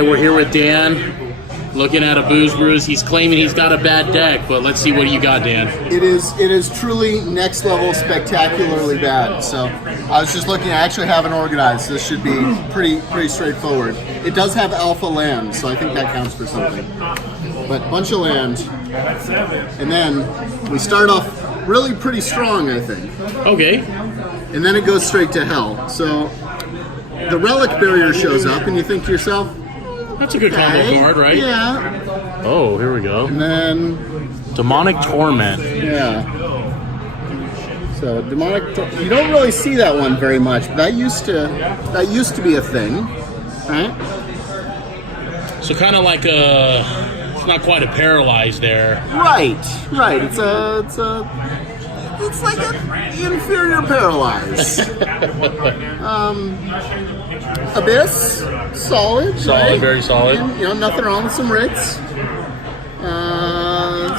right, we're here with Dan, looking at a Booze Brews. He's claiming he's got a bad deck, but let's see what you got, Dan. It is truly next level, spectacularly bad. So I was just looking. I actually have it organized. This should be pretty straightforward. It does have alpha land, so I think that counts for something. But bunch of land, and then we start off really pretty strong, I think. Okay. And then it goes straight to hell. So the relic barrier shows up, and you think to yourself, that's a good combo card, right? Yeah. Oh, here we go. And then Demonic Torment. Yeah. So you don't really see that one very much, but that used to be a thing, right? So kind of like it's not quite a paralyze there. Right. It's like an inferior paralyze. Abyss, solid, right? Very solid. And, nothing wrong with some Ritz.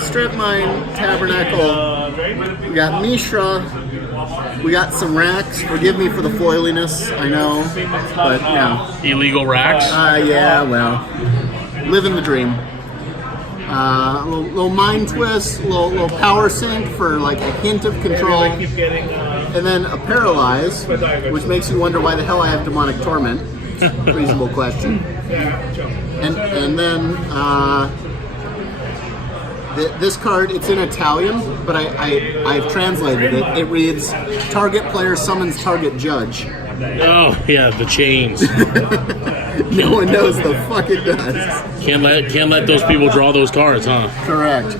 Strip Mine, Tabernacle. We got Mishra. We got some racks. Forgive me for the foiliness, I know, but Illegal racks. Yeah, well, living the dream. Little mind twist, little power sink for like a hint of control, and then a paralyze, which makes you wonder why the hell I have demonic torment. Reasonable question. And then this card, it's in Italian, but I've translated it. It reads, "Target player summons target judge." Oh yeah, the chains. No one knows the fuck it does. Can't let those people draw those cards, huh? Correct.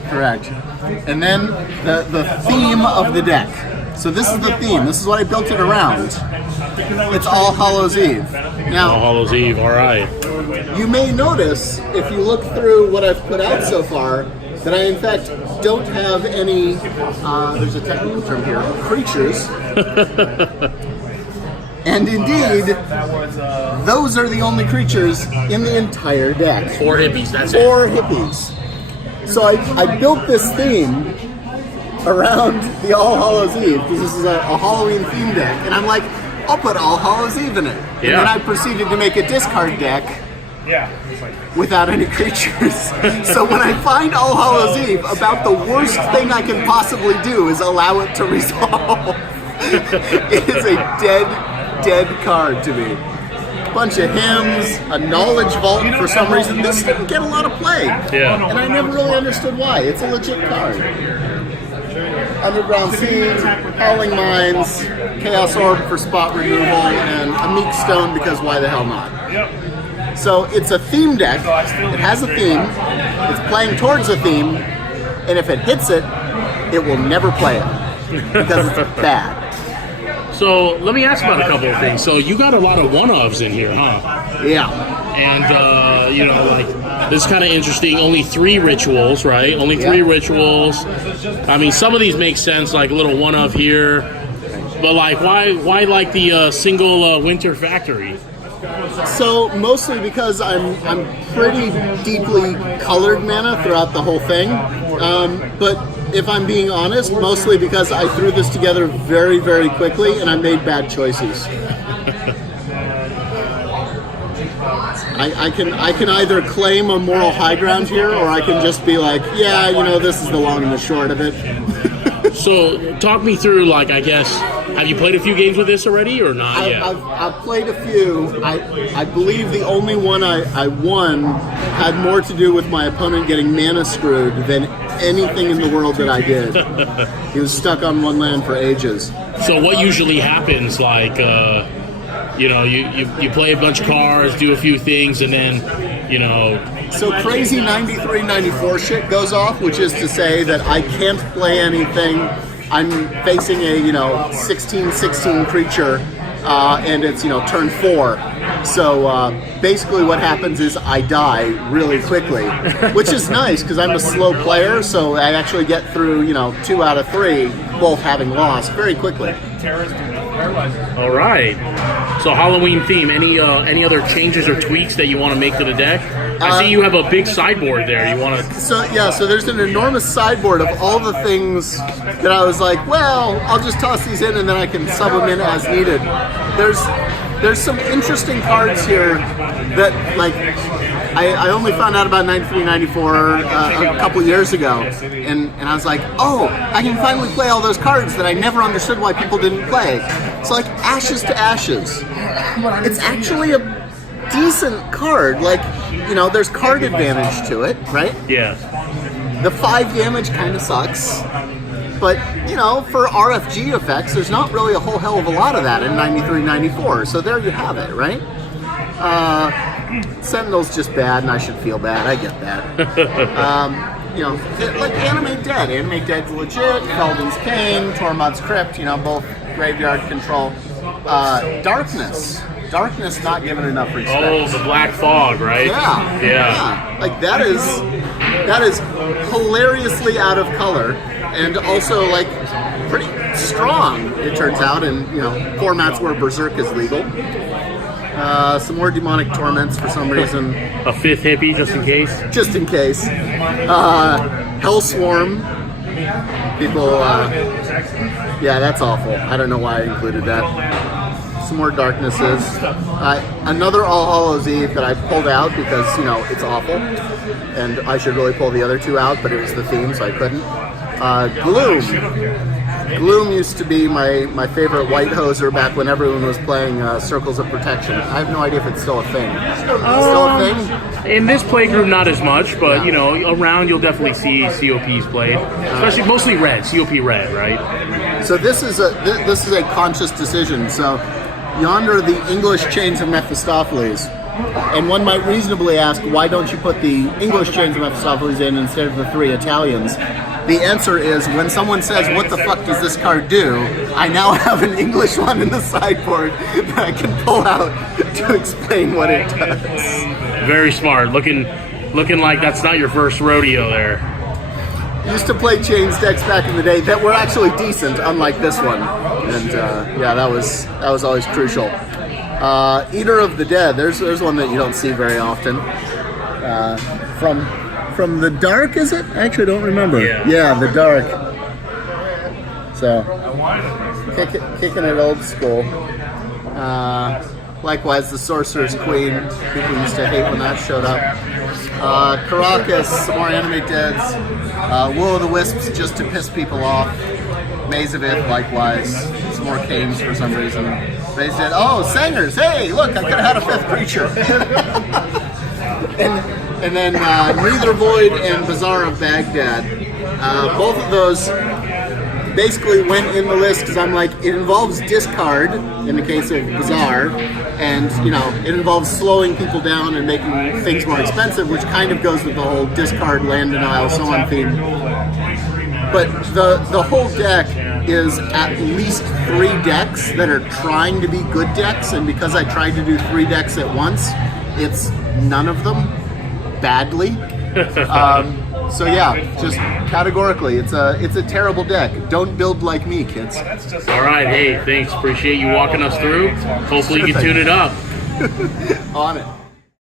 And then the theme of the deck. So this is the theme. This is what I built it around. It's All Hallows Eve. Now, All Hallows Eve. All right. You may notice if you look through what I've put out so far that I in fact don't have any. There's a technical term here. Creatures. And indeed, those are the only creatures in the entire deck. 4 hippies, that's it. 4 hippies. So I built this theme around the All Hallows Eve, because this is a Halloween theme deck. And I'm like, I'll put All Hallows Eve in it. And then I proceeded to make a discard deck without any creatures. So when I find All Hallows Eve, about the worst thing I can possibly do is allow it to resolve. It is a dead card to me. Bunch of hymns, a knowledge vault. For some reason, this didn't get a lot of play. Yeah. And I never really understood why. It's a legit card. Underground Seeds, Howling Mines, Chaos Orb for spot removal, and a Meek Stone because why the hell not? So it's a theme deck. It has a theme. It's playing towards a theme. And if it hits it, it will never play it because it's bad. So let me ask about a couple of things. So you got a lot of one-ofs in here, huh? Yeah. And, this is kind of interesting. Only 3 rituals, right? Only 3 rituals. I mean, some of these make sense, like a little one-off here. But, like, why like the single Winter Factory? So, mostly because I'm pretty deeply colored mana throughout the whole thing. But if I'm being honest, mostly because I threw this together very, very quickly and I made bad choices. I can either claim a moral high ground here, or I can just be like, yeah, this is the long and the short of it. So, talk me through, like, I guess, have you played a few games with this already, or not yet? I've played a few. I believe the only one I won had more to do with my opponent getting mana screwed than anything in the world that I did. He was stuck on one land for ages. So what usually happens, like, you play a bunch of cards, do a few things, and then, So crazy 93, 94 shit goes off, which is to say that I can't play anything. I'm facing a, 16/16 creature, and it's, turn 4. So basically what happens is I die really quickly, which is nice because I'm a slow player, so I actually get through, 2 out of 3, both having lost very quickly. All right. So Halloween theme. Any other changes or tweaks that you want to make to the deck? I see you have a big sideboard there. You want to? So there's an enormous sideboard of all the things that I was like, well, I'll just toss these in and then I can sub them in as needed. there's some interesting cards here that, like, I only found out about 93, 94 a couple years ago, and I was like, oh, I can finally play all those cards that I never understood why people didn't play. It's like Ashes to Ashes. It's actually a decent card. Like, you know, there's card advantage to it, right? Yeah. The 5 damage kind of sucks. But, you know, for RFG effects, there's not really a whole hell of a lot of that in 93, 94. So there you have it, right? Sentinel's just bad, and I should feel bad. I get that. You know, like Animate Dead. Animate Dead's legit. Felden's Cane, Tormod's Crypt, you know, both graveyard control. Darkness. Darkness not given enough respect. Oh, the Black Fog, right? Yeah. Like, that is hilariously out of color, and also, like, pretty strong, it turns out, in, you know, formats where Berserk is legal. Some more Demonic Torments for some reason. A 5th hippie, just in case? Just in case. Hellswarm. People, yeah, that's awful. I don't know why I included that. Some more Darknesses. Another All Hallows Eve that I pulled out because, you know, it's awful. And I should really pull the other 2 out, but it was the theme, so I couldn't. Gloom. Gloom used to be my favorite white hoser back when everyone was playing Circles of Protection. I have no idea if it's still a thing. Still a thing? In this playgroup, not as much, but, you know, around you'll definitely see COPs played. Especially, mostly red, COP red, right? So this is a conscious decision. So yonder are the English chains of Mephistopheles. And one might reasonably ask, why don't you put the English chains of Mephistopheles in instead of the 3 Italians? The answer is, when someone says, what the fuck does this card do? I now have an English one in the sideboard that I can pull out to explain what it does. Very smart. Looking like that's not your first rodeo there. Used to play chains decks back in the day that were actually decent, unlike this one. And yeah, that was always crucial. Eater of the Dead. There's one that you don't see very often. From the Dark, is it? I actually don't remember. Yeah, the Dark. So, kicking it old school. Likewise, the Sorcerer's Queen. People used to hate when that showed up. Caracas, some more Animate Deads. Will-o'-the-Wisps just to piss people off. Maze of It, likewise. Some more Canes for some reason. Raised Dead. Oh, Sangers! Hey, look, I could have had a 5th creature. And then Neither Void and Bazaar of Baghdad. Both of those basically went in the list because I'm like, it involves discard in the case of Bazaar, and, you know, it involves slowing people down and making things more expensive, which kind of goes with the whole discard, land denial, so on theme. But the whole deck is at least 3 decks that are trying to be good decks, and because I tried to do 3 decks at once, it's none of them badly. So yeah, just categorically, it's a terrible deck. Don't build like me, kids. All right, hey, thanks. Appreciate you walking us through. Hopefully you can tune it up. On it.